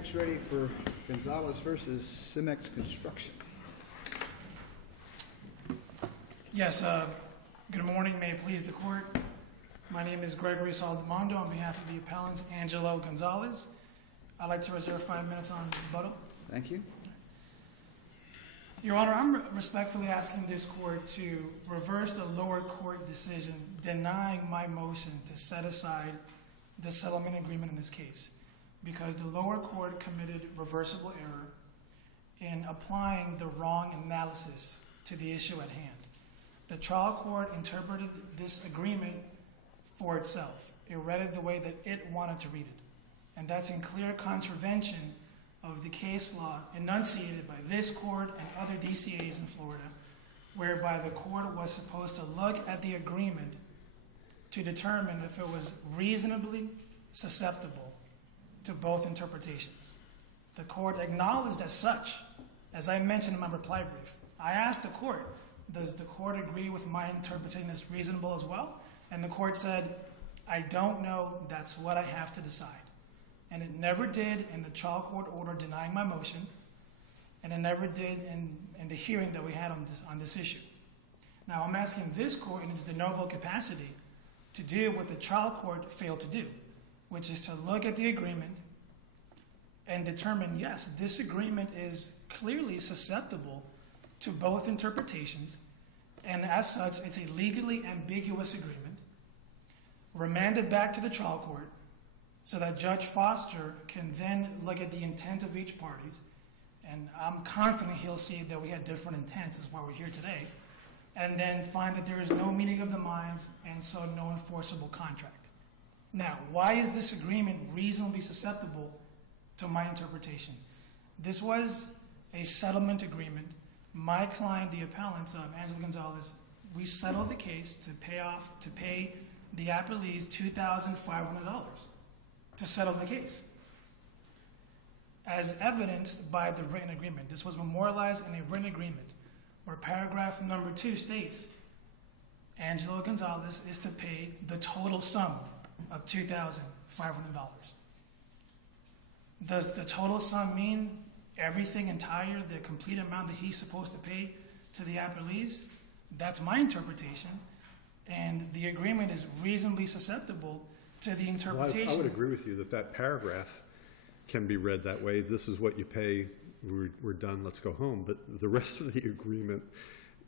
next ready for Gonzalez versus Cimex Construction. Yes, good morning. May it please the court. My name is Gregory Saldamondo on behalf of the appellants Angelo Gonzalez. I'd like to reserve 5 minutes on rebuttal. Thank you. Your Honor, I'm respectfully asking this court to reverse the lower court decision denying my motion to set aside the settlement agreement in this case, because the lower court committed reversible error in applying the wrong analysis to the issue at hand. The trial court interpreted this agreement for itself. It read it the way that it wanted to read it. And that's in clear contravention of the case law enunciated by this court and other DCAs in Florida, whereby the court was supposed to look at the agreement to determine if it was reasonably susceptible to both interpretations. The court acknowledged as such, as I mentioned in my reply brief. I asked the court, does the court agree with my interpretation as reasonable as well? And the court said, I don't know, that's what I have to decide. And it never did in the trial court order denying my motion, and it never did in the hearing that we had on this issue. Now I'm asking this court in its de novo capacity to do what the trial court failed to do, which is to look at the agreement and determine, yes, this agreement is clearly susceptible to both interpretations, and as such, it's a legally ambiguous agreement, remanded back to the trial court so that Judge Foster can then look at the intent of each parties, and I'm confident he'll see that we had different intent, is why we're here today, and then find that there is no meeting of the minds and so no enforceable contract. Now, why is this agreement reasonably susceptible to my interpretation? This was a settlement agreement. My client, the appellant, Angelo Gonzalez, we settled the case to pay the appellees $2,500 to settle the case, as evidenced by the written agreement. This was memorialized in a written agreement where paragraph number 2 states Angelo Gonzalez is to pay the total sum of $2,500. Does the total sum mean everything entire, the complete amount that he's supposed to pay to the appellees? That's my interpretation, and the agreement is reasonably susceptible to the interpretation. Well, I would agree with you that that paragraph can be read that way. This is what you pay, we're done, let's go home. But the rest of the agreement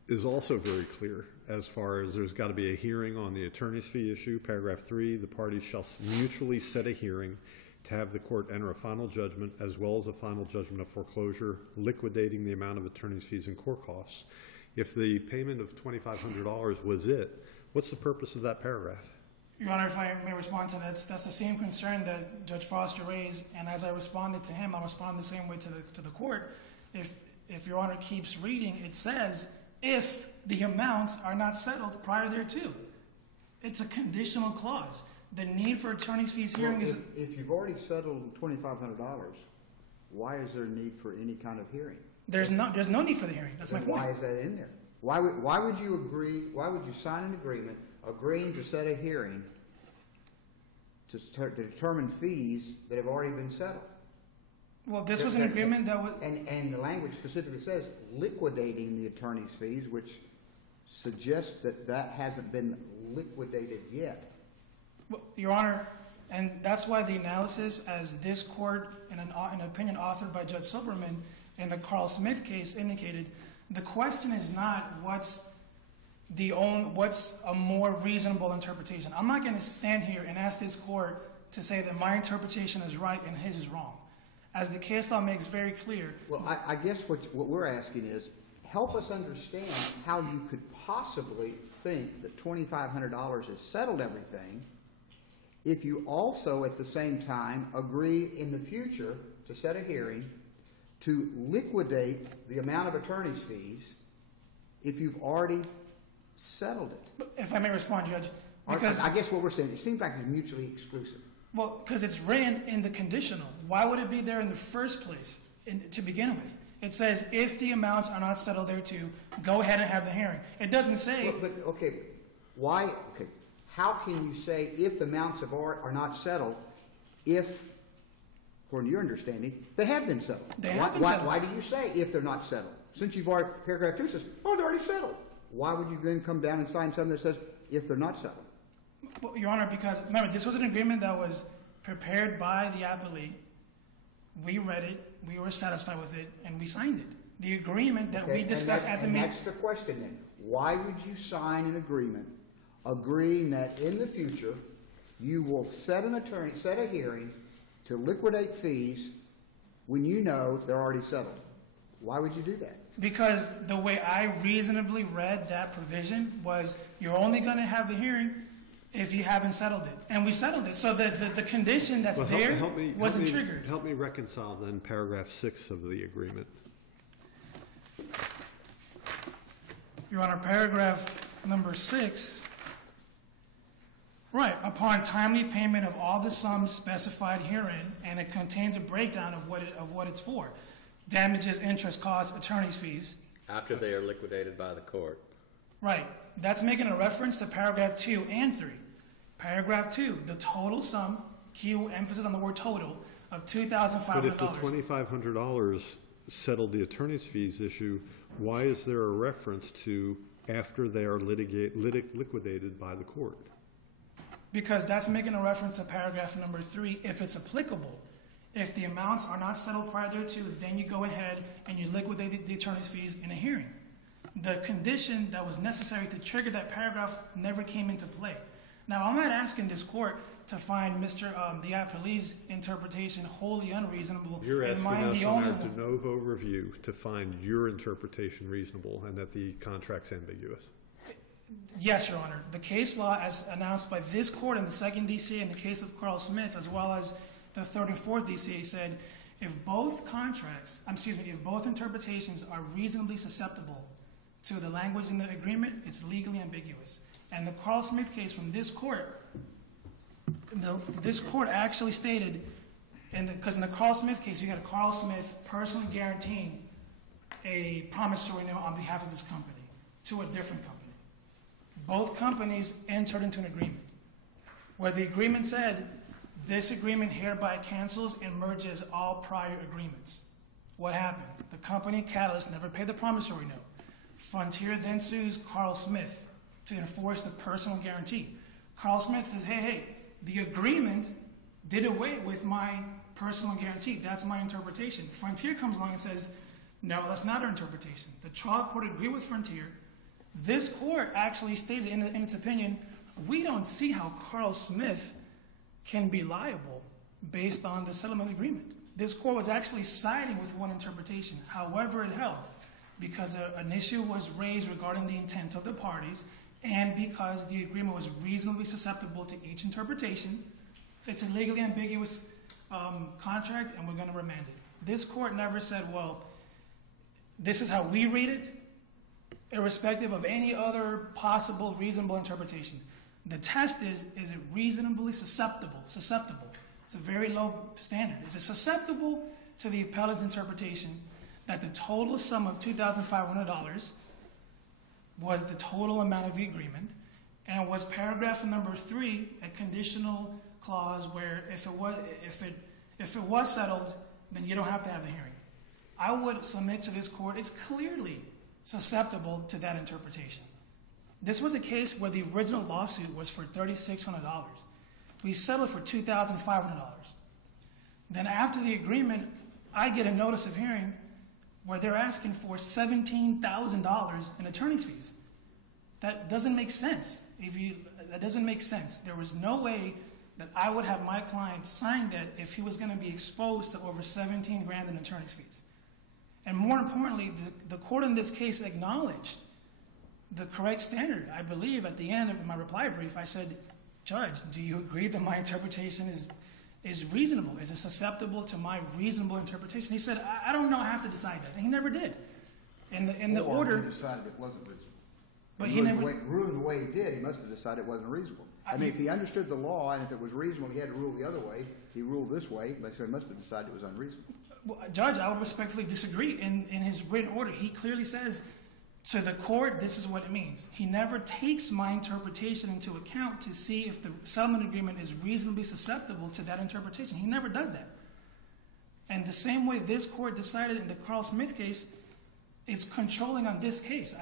is also very clear as far as there's got to be a hearing on the attorney's fee issue. Paragraph 3, the parties shall mutually set a hearing to have the court enter a final judgment as well as a final judgment of foreclosure, liquidating the amount of attorney's fees and court costs. If the payment of $2,500 was it, what's the purpose of that paragraph? Your Honor, if I may respond to that, that's the same concern that Judge Foster raised, and as I responded to him, I'll respond the same way to the court. If Your Honor keeps reading, it says, if the amounts are not settled prior thereto. It's a conditional clause. The need for attorney's fees hearing is... If you've already settled $2,500, why is there a need for any kind of hearing? There's no need for the hearing. That's my point. Why is that in there? Why would you agree, why would you sign an agreement agreeing to set a hearing to determine fees that have already been settled? Well, this was an agreement that was... And the language specifically says liquidating the attorney's fees, which suggests that that hasn't been liquidated yet. Well, Your Honor, and that's why the analysis, as this court, in an opinion authored by Judge Silberman in the Carl Smith case indicated, the question is not what's a more reasonable interpretation. I'm not going to stand here and ask this court to say that my interpretation is right and his is wrong. As the case law makes very clear... Well, I guess what we're asking is, help us understand how you could possibly think that $2,500 has settled everything if you also, at the same time, agree in the future to set a hearing to liquidate the amount of attorney's fees if you've already settled it. If I may respond, Judge. Because I guess what we're saying, it seems like it's mutually exclusive. Well, because it's written in the conditional. Why would it be there in the first place to begin with? It says if the amounts are not settled thereto, go ahead and have the hearing. It doesn't say... Okay, why... Okay. How can you say if the amounts are not settled if according to your understanding, they have been settled. They have been settled. Why do you say if they're not settled? Since you've already, paragraph 2 says, oh, they're already settled. Why would you then come down and sign something that says if they're not settled? Well, Your Honor, because remember, this was an agreement that was prepared by the appellate. We read it, we were satisfied with it, and we signed it. The agreement that we discussed at the meeting. That's the question then. Why would you sign an agreement agreeing that in the future you will set a hearing to liquidate fees when you know they're already settled? Why would you do that? Because the way I reasonably read that provision was you're only going to have the hearing if you haven't settled it. And we settled it. So the condition that's wasn't triggered. Help me reconcile then paragraph 6 of the agreement. Your Honor, paragraph number 6. Right, upon timely payment of all the sums specified herein, and it contains a breakdown of what it's for. Damages, interest, costs, attorney's fees. After they are liquidated by the court. Right. That's making a reference to paragraph 2 and 3. Paragraph 2, the total sum, key emphasis on the word total, of $2,500. But if the $2,500 settled the attorney's fees issue, why is there a reference to after they are liquidated by the court? Because that's making a reference to paragraph number 3, if it's applicable. If the amounts are not settled prior thereto, then you go ahead and you liquidate the attorney's fees in a hearing. The condition that was necessary to trigger that paragraph never came into play. Now, I'm not asking this court to find the appellee's interpretation wholly unreasonable. You're asking us on our de novo review to find your interpretation reasonable and that the contract's ambiguous. Yes, Your Honor. The case law, as announced by this court in the 2nd D.C. in the case of Carl Smith, as well as the 3rd and 4th D.C., said if both interpretations are reasonably susceptible to the language in the agreement, it's legally ambiguous. And the Carl Smith case from this court, this court actually stated, because in the Carl Smith case, you had Carl Smith personally guaranteeing a promissory note on behalf of his company to a different company. Both companies entered into an agreement where the agreement said, this agreement hereby cancels and merges all prior agreements. What happened? The company, Catalyst, never paid the promissory note. Frontier then sues Carl Smith to enforce the personal guarantee. Carl Smith says, hey, the agreement did away with my personal guarantee. That's my interpretation. Frontier comes along and says, no, that's not our interpretation. The trial court agreed with Frontier. This court actually stated in its opinion, we don't see how Carl Smith can be liable based on the settlement agreement. This court was actually siding with one interpretation. However, it held because an issue was raised regarding the intent of the parties and because the agreement was reasonably susceptible to each interpretation. It's a legally ambiguous contract and we're going to remand it. This court never said, well, this is how we read it, irrespective of any other possible reasonable interpretation. The test is it reasonably susceptible? Susceptible. It's a very low standard. Is it susceptible to the appellate's interpretation that the total sum of $2,500 was the total amount of the agreement, and was paragraph number 3 a conditional clause where if it was settled, then you don't have to have the hearing? I would submit to this court it's clearly susceptible to that interpretation. This was a case where the original lawsuit was for $3,600. We settled for $2,500. Then after the agreement, I get a notice of hearing where they're asking for $17,000 in attorney's fees. That doesn't make sense. That doesn't make sense. There was no way that I would have my client sign that if he was going to be exposed to over $17,000 in attorney's fees. And more importantly, the court in this case acknowledged the correct standard. I believe at the end of my reply brief, I said, Judge, do you agree that my interpretation is reasonable? Is it susceptible to my reasonable interpretation? He said, I don't know. I have to decide that. And he never did. In the order, He decided it wasn't reasonable. But he never ruling the way he did. He must have decided it wasn't reasonable. I mean, if he understood the law and if it was reasonable, he had to rule the other way. He ruled this way, but so he must have decided it was unreasonable. Well, Judge, I would respectfully disagree. In his written order, he clearly says to the court, this is what it means. He never takes my interpretation into account to see if the settlement agreement is reasonably susceptible to that interpretation. He never does that. And the same way this court decided in the Carl Smith case, it's controlling on this case.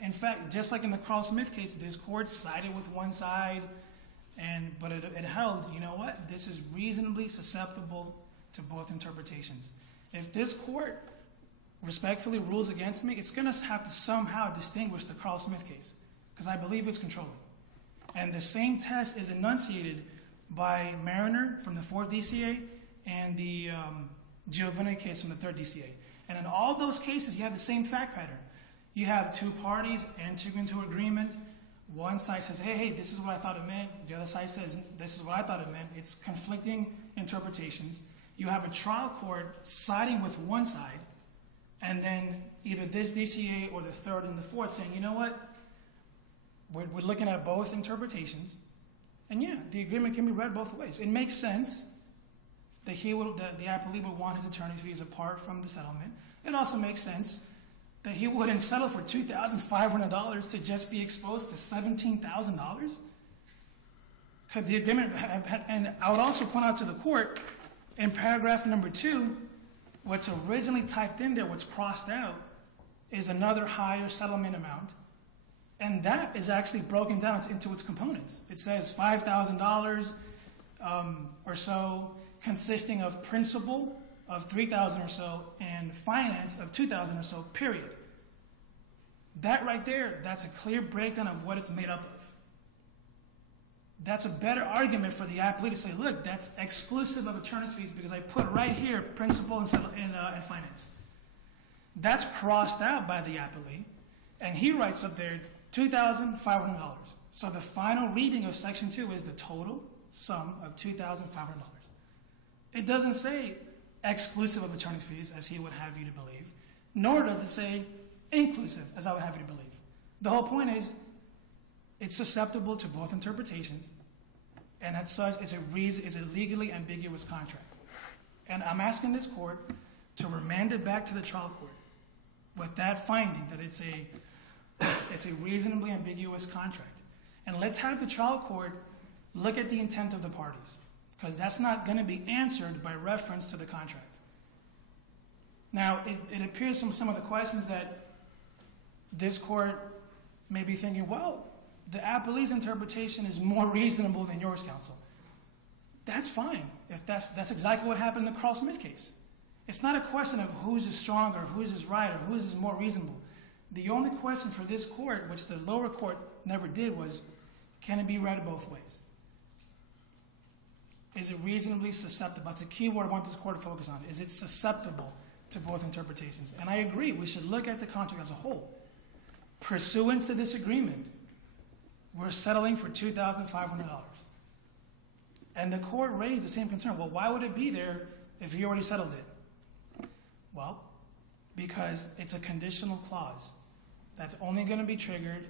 In fact, just like in the Carl Smith case, this court sided with one side, but it held, you know what, this is reasonably susceptible to both interpretations. If this court respectfully rules against me, it's going to have to somehow distinguish the Carl Smith case, because I believe it's controlling. And the same test is enunciated by Mariner from the 4th DCA and the Giovanni case from the 3rd DCA. And in all those cases, you have the same fact pattern. You have two parties entering into agreement. One side says, hey, this is what I thought it meant. The other side says, this is what I thought it meant. It's conflicting interpretations. You have a trial court siding with one side, and then either this DCA or the 3rd and the 4th saying, you know what, we're looking at both interpretations. And yeah, the agreement can be read both ways. It makes sense that the appellee would want his attorney's fees apart from the settlement. It also makes sense that he wouldn't settle for $2,500 to just be exposed to $17,000. Could the agreement and I would also point out to the court, in paragraph number 2, what's originally typed in there, what's crossed out, is another higher settlement amount. And that is actually broken down into its components. It says $5,000 or so, consisting of principal of $3,000 or so and finance of $2,000 or so, period. That right there, that's a clear breakdown of what it's made up of. That's a better argument for the appellee to say, look, that's exclusive of attorney's fees because I put right here principal and finance. That's crossed out by the appellee, and he writes up there $2,500. So the final reading of Section 2 is the total sum of $2,500. It doesn't say exclusive of attorney's fees, as he would have you to believe, nor does it say inclusive, as I would have you to believe. The whole point is it's susceptible to both interpretations, and as such, it's a legally ambiguous contract. And I'm asking this court to remand it back to the trial court with that finding that it's a reasonably ambiguous contract. And let's have the trial court look at the intent of the parties, because that's not going to be answered by reference to the contract. Now, it appears from some of the questions that this court may be thinking, well, the appellee's interpretation is more reasonable than yours, counsel. That's fine. If that's exactly what happened in the Carl Smith case. It's not a question of whose is stronger, whose is right, or whose is more reasonable. The only question for this court, which the lower court never did, was, can it be read both ways? Is it reasonably susceptible? That's a key word I want this court to focus on. Is it susceptible to both interpretations? And I agree, we should look at the contract as a whole. Pursuant to this agreement, we're settling for $2,500. And the court raised the same concern. Well, why would it be there if you already settled it? Well, because it's a conditional clause that's only going to be triggered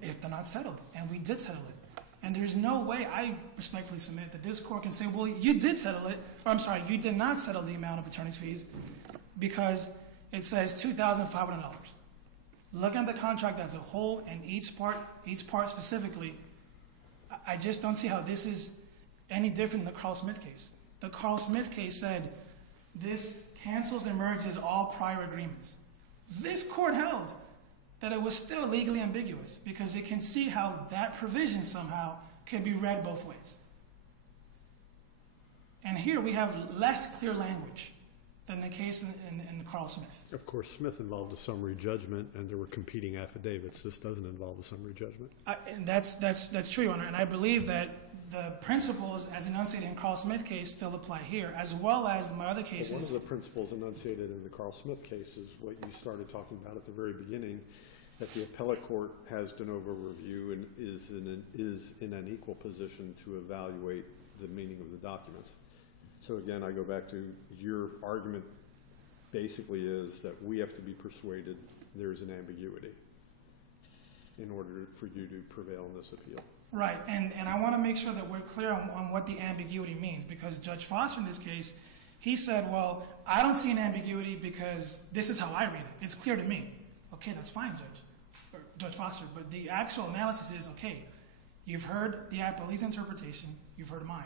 if they're not settled. And we did settle it. And there's no way, I respectfully submit, that this court can say, well, you did settle it, or I'm sorry, you did not settle the amount of attorney's fees because it says $2,500. Looking at the contract as a whole and each part specifically, I just don't see how this is any different than the Carl Smith case. The Carl Smith case said this cancels and merges all prior agreements. This court held that it was still legally ambiguous because it can see how that provision somehow can be read both ways. And here we have less clear language than the case in Carl Smith. Of course, Smith involved a summary judgment, and there were competing affidavits. This doesn't involve a summary judgment. And that's true, Your Honor. And I believe that the principles, as enunciated in Carl Smith case, still apply here, as well as my other cases. One of the principles enunciated in the Carl Smith case is what you started talking about at the very beginning, that the appellate court has de novo review and is in an equal position to evaluate the meaning of the document. So again, I go back to your argument basically is that we have to be persuaded there's an ambiguity in order for you to prevail in this appeal. Right, and I want to make sure that we're clear on what the ambiguity means, because Judge Foster in this case, he said, well, I don't see an ambiguity because this is how I read it. It's clear to me. Okay, that's fine, Judge Foster, but the actual analysis is, okay, you've heard the appellee's interpretation, you've heard mine.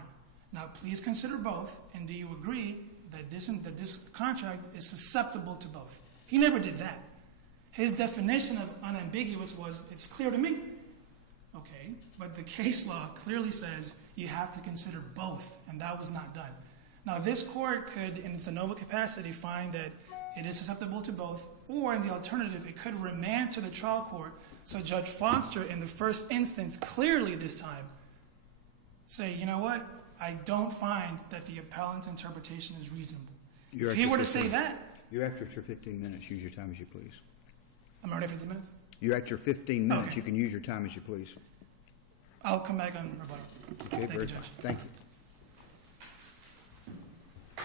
Now, please consider both, and do you agree that this contract is susceptible to both. He never did that. His definition of unambiguous was, it's clear to me. Okay, but the case law clearly says you have to consider both, and that was not done. Now, this court could, in its de novo capacity, find that it is susceptible to both, or in the alternative, it could remand to the trial court. So Judge Foster, in the first instance, clearly this time, say, you know what? I don't find that the appellant's interpretation is reasonable. If he were to say that... You're at your 15 minutes. Use your time as you please. I'm already 15 minutes? You're at your 15 minutes. Okay. You can use your time as you please. I'll come back on rebuttal. Okay, Thank very you, good. Judge. Thank you.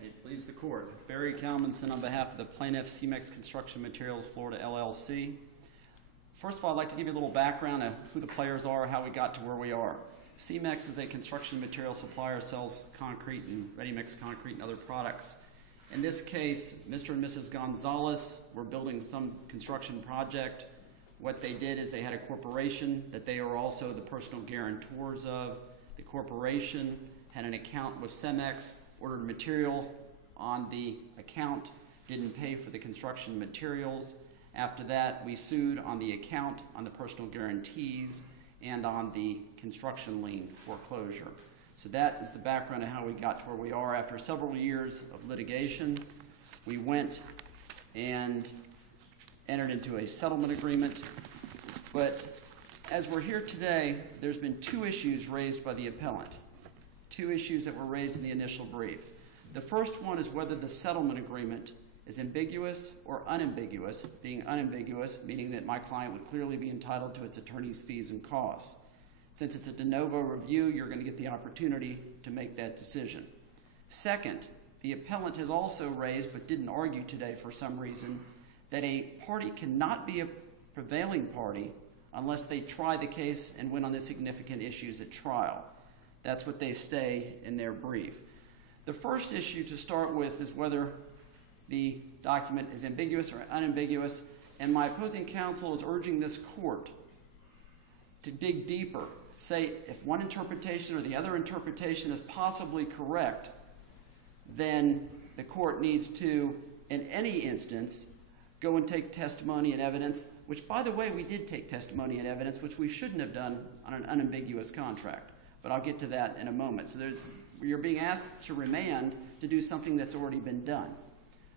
May it please the court. Barry Kalmanson on behalf of the plaintiff, CMEX Construction Materials Florida, LLC. First of all, I'd like to give you a little background of who the players are, how we got to where we are. CMEX is a construction material supplier, sells concrete and ready-mix concrete and other products. In this case, Mr. and Mrs. Gonzalez were building some construction project. What they did is they had a corporation that they are also the personal guarantors of. The corporation had an account with CEMEX, ordered material on the account, didn't pay for the construction materials. After that, we sued on the account, on the personal guarantees, and on the construction lien foreclosure. So that is the background of how we got to where we are. After several years of litigation, we went and entered into a settlement agreement. But as we're here today, there's been two issues raised by the appellant, two issues that were raised in the initial brief. The first one is whether the settlement agreement is ambiguous or unambiguous, being unambiguous, meaning that my client would clearly be entitled to its attorney's fees and costs. Since it's a de novo review, you're going to get the opportunity to make that decision. Second, the appellant has also raised, but didn't argue today for some reason, that a party cannot be a prevailing party unless they try the case and win on the significant issues at trial. That's what they say in their brief. The first issue to start with is whether the document is ambiguous or unambiguous, and my opposing counsel is urging this court to dig deeper. Say, if one interpretation or the other interpretation is possibly correct, then the court needs to, in any instance, go and take testimony and evidence, which, by the way, we did take testimony and evidence, which we shouldn't have done on an unambiguous contract. But I'll get to that in a moment. So you're being asked to remand to do something that's already been done.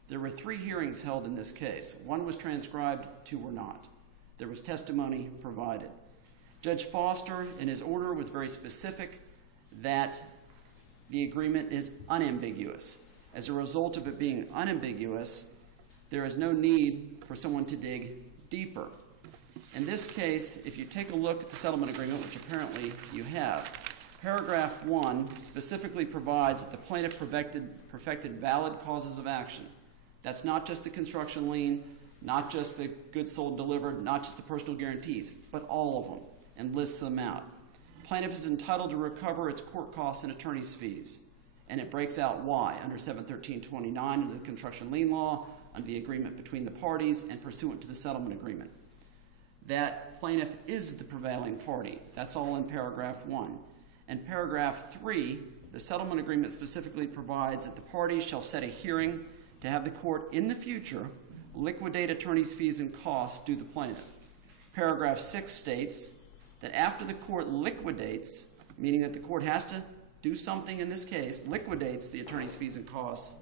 There were 3 hearings held in this case. 1 was transcribed, 2 were not. There was testimony provided. Judge Foster, in his order, was very specific that the agreement is unambiguous. As a result of it being unambiguous, there is no need for someone to dig deeper. In this case, if you take a look at the settlement agreement, which apparently you have, paragraph 1 specifically provides that the plaintiff perfected valid causes of action. That's not just the construction lien, not just the goods sold delivered, not just the personal guarantees, but all of them, and lists them out. Plaintiff is entitled to recover its court costs and attorney's fees, and it breaks out why under 713.29 under the construction lien law, under the agreement between the parties, and pursuant to the settlement agreement. That plaintiff is the prevailing party. That's all in paragraph 1. And paragraph 3, the settlement agreement specifically provides that the parties shall set a hearing to have the court in the future liquidate attorney's fees and costs due the plaintiff. Paragraph 6 states that after the court liquidates, meaning that the court has to do something in this case, liquidates the attorney's fees and costs,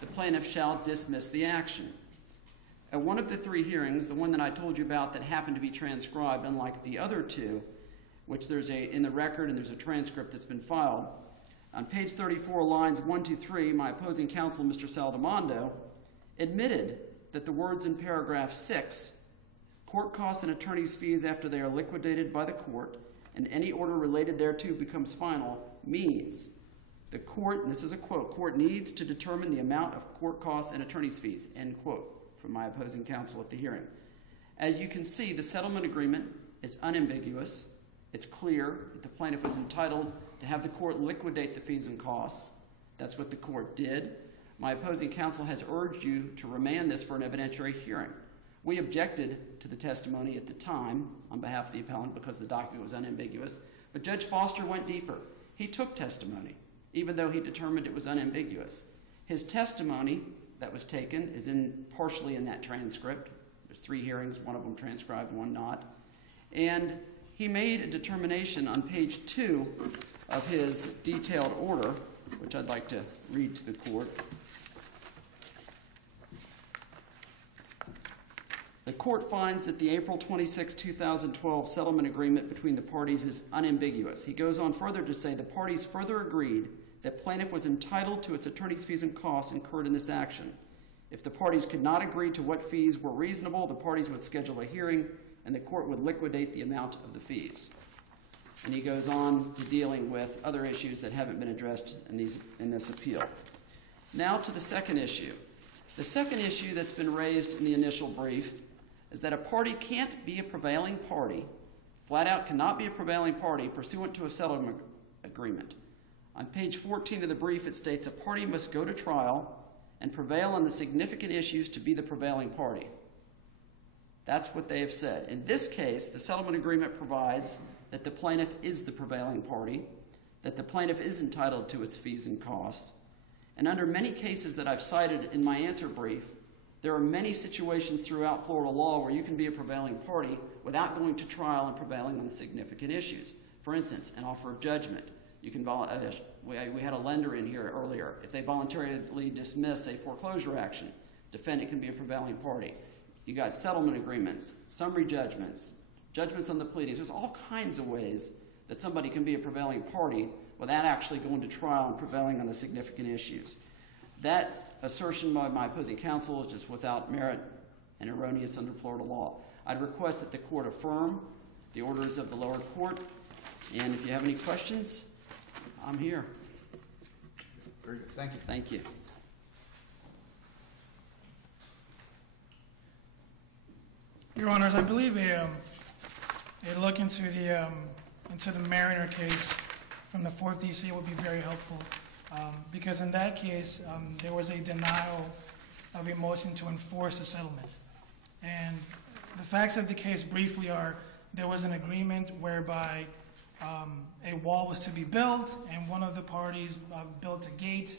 the plaintiff shall dismiss the action. At one of the 3 hearings, the one that I told you about that happened to be transcribed, unlike the other 2, which there's in the record and there's a transcript that's been filed, on page 34, lines 1 to 3, my opposing counsel, Mr. Saldamondo, admitted that the words in paragraph 6, court costs and attorney's fees after they are liquidated by the court and any order related thereto becomes final, means the court, and this is a quote, court needs to determine the amount of court costs and attorney's fees, end quote, from my opposing counsel at the hearing. As you can see, the settlement agreement is unambiguous. It's clear that the plaintiff was entitled to have the court liquidate the fees and costs. That's what the court did. My opposing counsel has urged you to remand this for an evidentiary hearing. We objected to the testimony at the time on behalf of the appellant because the document was unambiguous, but Judge Foster went deeper. He took testimony. even though he determined it was unambiguous. His testimony that was taken is partially in that transcript. There's 3 hearings, one of them transcribed, one not. And he made a determination on page 2 of his detailed order, which I'd like to read to the court. The court finds that the April 26, 2012 settlement agreement between the parties is unambiguous. He goes on further to say the parties further agreed that plaintiff was entitled to its attorney's fees and costs incurred in this action. If the parties could not agree to what fees were reasonable, the parties would schedule a hearing and the court would liquidate the amount of the fees. And he goes on to dealing with other issues that haven't been addressed in this appeal. Now to the second issue. The second issue that's been raised in the initial brief is that a party can't be a prevailing party, flat out cannot be a prevailing party pursuant to a settlement agreement. On page 14 of the brief, it states a party must go to trial and prevail on the significant issues to be the prevailing party. That's what they have said. In this case, the settlement agreement provides that the plaintiff is the prevailing party, that the plaintiff is entitled to its fees and costs. And under many cases that I've cited in my answer brief, there are many situations throughout Florida law where you can be a prevailing party without going to trial and prevailing on the significant issues. For instance, an offer of judgment. You can we had a lender in here earlier. If they voluntarily dismiss a foreclosure action, defendant can be a prevailing party. You got settlement agreements, summary judgments, judgments on the pleadings. There's all kinds of ways that somebody can be a prevailing party without actually going to trial and prevailing on the significant issues. That assertion by my opposing counsel is just without merit and erroneous under Florida law. I'd request that the court affirm the orders of the lower court, and if you have any questions, I'm here. Very good. Thank you. Thank you. Your Honors, I believe a look into the Mariner case from the 4th DC would be very helpful, because in that case, there was a denial of a motion to enforce a settlement. And the facts of the case briefly are there was an agreement whereby a wall was to be built, and one of the parties built a gate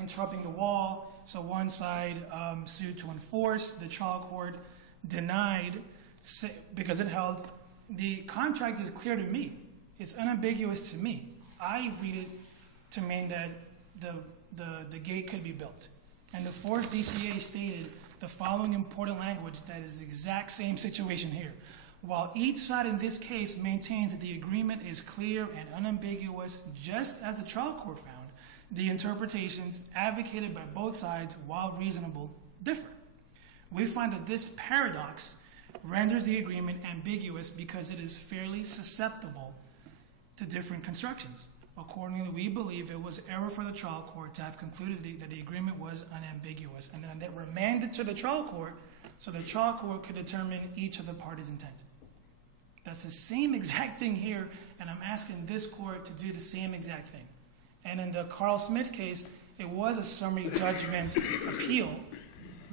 interrupting the wall. So one side sued to enforce. The trial court denied because it held the contract is clear to me. It's unambiguous to me. I read it to mean that the gate could be built. And the 4th DCA stated the following important language that is the exact same situation here. While each side in this case maintains that the agreement is clear and unambiguous, just as the trial court found, the interpretations advocated by both sides, while reasonable, differ. We find that this paradox renders the agreement ambiguous because it is fairly susceptible to different constructions. Accordingly, we believe it was error for the trial court to have concluded that the agreement was unambiguous, and then that remanded to the trial court so the trial court could determine each of the parties' intent. That's the same exact thing here, and I'm asking this court to do the same exact thing. And in the Carl Smith case, it was a summary judgment appeal,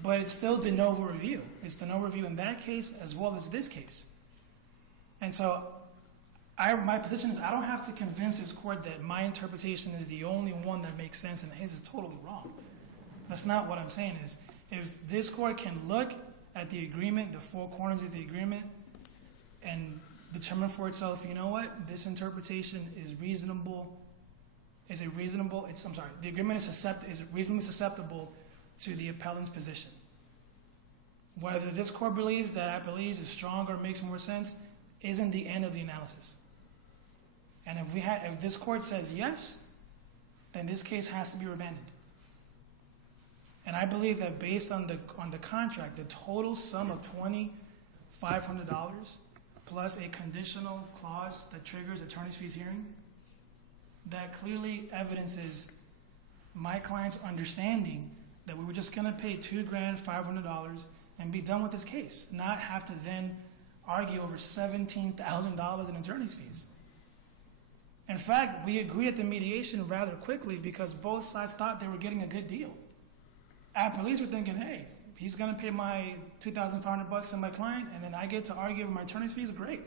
but it's still de novo review. It's de novo review in that case as well as this case. And so my position is I don't have to convince this court that my interpretation is the only one that makes sense and his is totally wrong. That's not what I'm saying. Is if this court can look at the agreement, the 4 corners of the agreement, and determine for itself, you know what, this interpretation is reasonable. The agreement is reasonably susceptible to the appellant's position. Whether this court believes that Appellate is stronger or makes more sense isn't the end of the analysis. And if this court says yes, then this case has to be remanded. And I believe that based on the contract, the total sum of $2,500 plus a conditional clause that triggers attorney's fees hearing, that clearly evidences my client's understanding that we were just going to pay $2,500 and be done with this case, not have to then argue over $17,000 in attorney's fees. In fact, we agreed at the mediation rather quickly because both sides thought they were getting a good deal. Appellees were thinking, hey, he's going to pay my $2,500 to my client, and then I get to argue over my attorney's fees. Great.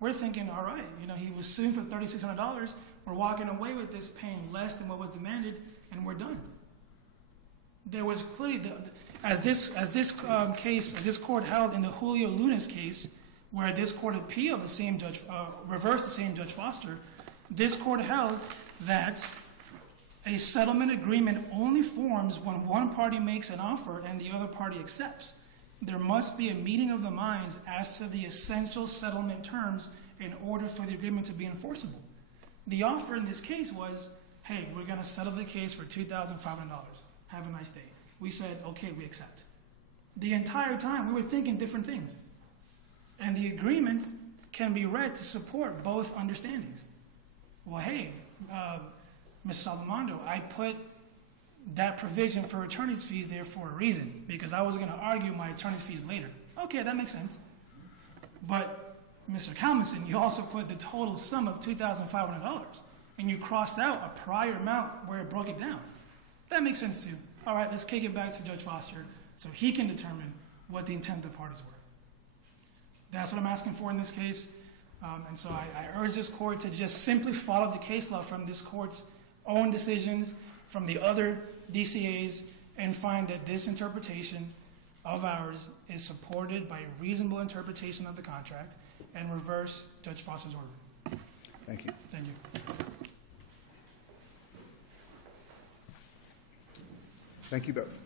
we're thinking, all right, he was suing for $3,600. We're walking away with this paying less than what was demanded, and we're done. There was clearly, as this court held in the Julio Lunes case, where this court appealed the same judge, reversed the same Judge Foster, this court held that a settlement agreement only forms when one party makes an offer and the other party accepts. There must be a meeting of the minds as to the essential settlement terms in order for the agreement to be enforceable. The offer in this case was, hey, we're going to settle the case for $2,500. Have a nice day. We said, okay, we accept. The entire time, we were thinking different things. And the agreement can be read to support both understandings. Well, hey, Mr. Salamondo, I put that provision for attorney's fees there for a reason, because I was going to argue my attorney's fees later. Okay, that makes sense. But, Mr. Kalmanson, you also put the total sum of $2,500, and you crossed out a prior amount where it broke it down. That makes sense too. All right, let's kick it back to Judge Foster so he can determine what the intent of the parties were. That's what I'm asking for in this case. And so I urge this court to just simply follow the case law from this court's own decisions, from the other DCAs, and find that this interpretation of ours is supported by a reasonable interpretation of the contract and reverse Judge Foster's order. Thank you. Thank you. Thank you both.